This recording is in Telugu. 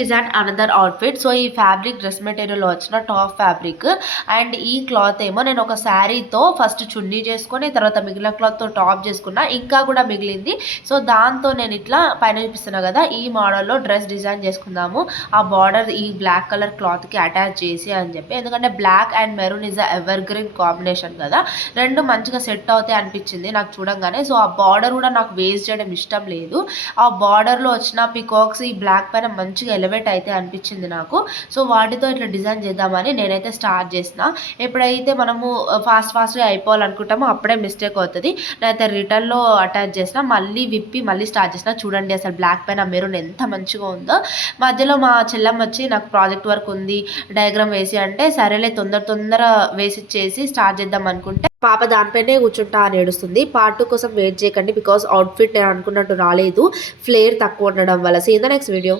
Is and another outfit so ఈ ఫ్యాబ్రిక్ డ్రెస్ మెటీరియల్ వచ్చిన టాప్ ఫ్యాబ్రిక్ అండ్ ఈ క్లాత్ ఏమో నేను ఒక శారీతో ఫస్ట్ చున్నీ చేసుకొని తర్వాత మిగిలిన క్లాత్తో టాప్ చేసుకున్నా. ఇంకా కూడా మిగిలింది. సో దాంతో నేను ఇట్లా పైన చూపిస్తున్నా కదా ఈ మోడల్లో డ్రెస్ డిజైన్ చేసుకుందాము. ఆ బార్డర్ ఈ బ్లాక్ కలర్ క్లాత్కి అటాచ్ చేసి అని చెప్పి. ఎందుకంటే black and maroon is evergreen combination కదా. రెండు మంచిగా సెట్ అవుతాయి అనిపించింది నాకు చూడంగానే. సో ఆ బార్డర్ కూడా నాకు వేస్ట్ చేయడం ఇష్టం లేదు. ఆ బార్డర్లో వచ్చిన పికాక్స్ ఈ బ్లాక్ పైన మంచిగా ఎలివేట్ అయితే అనిపించింది నాకు. సో వాటితో ఇట్లా డిజైన్ చేద్దామని నేనైతే స్టార్ట్ చేసిన. ఎప్పుడైతే మనము ఫాస్ట్ ఫాస్ట్గా అయిపోవాలనుకుంటామో అప్పుడే మిస్టేక్ అవుతుంది. నేనైతే రిటర్న్లో అటాచ్ చేసిన మళ్ళీ విప్పి మళ్ళీ స్టార్ట్ చేసిన. చూడండి అసలు బ్లాక్ పైన మెరూన్ ఎంత మంచిగా ఉందో. మధ్యలో మా చెల్లమ్మ వచ్చి నాకు ప్రాజెక్ట్ వర్క్ ఉంది డయాగ్రామ్ వేసి అంటే సరేలే తొందర తొందర వేసి చేసి స్టార్ట్ చేద్దాం అనుకుంటే పాప దానిపైనే కూర్చుంటా అని ఏడుస్తుంది. పార్ట్ టూ కోసం వెయిట్ చేయకండి బికాస్ అవుట్ఫిట్ నేను అనుకున్నట్టు రాలేదు. ఫ్లేర్ తక్కువ ఉండడం వల్ల. See the next video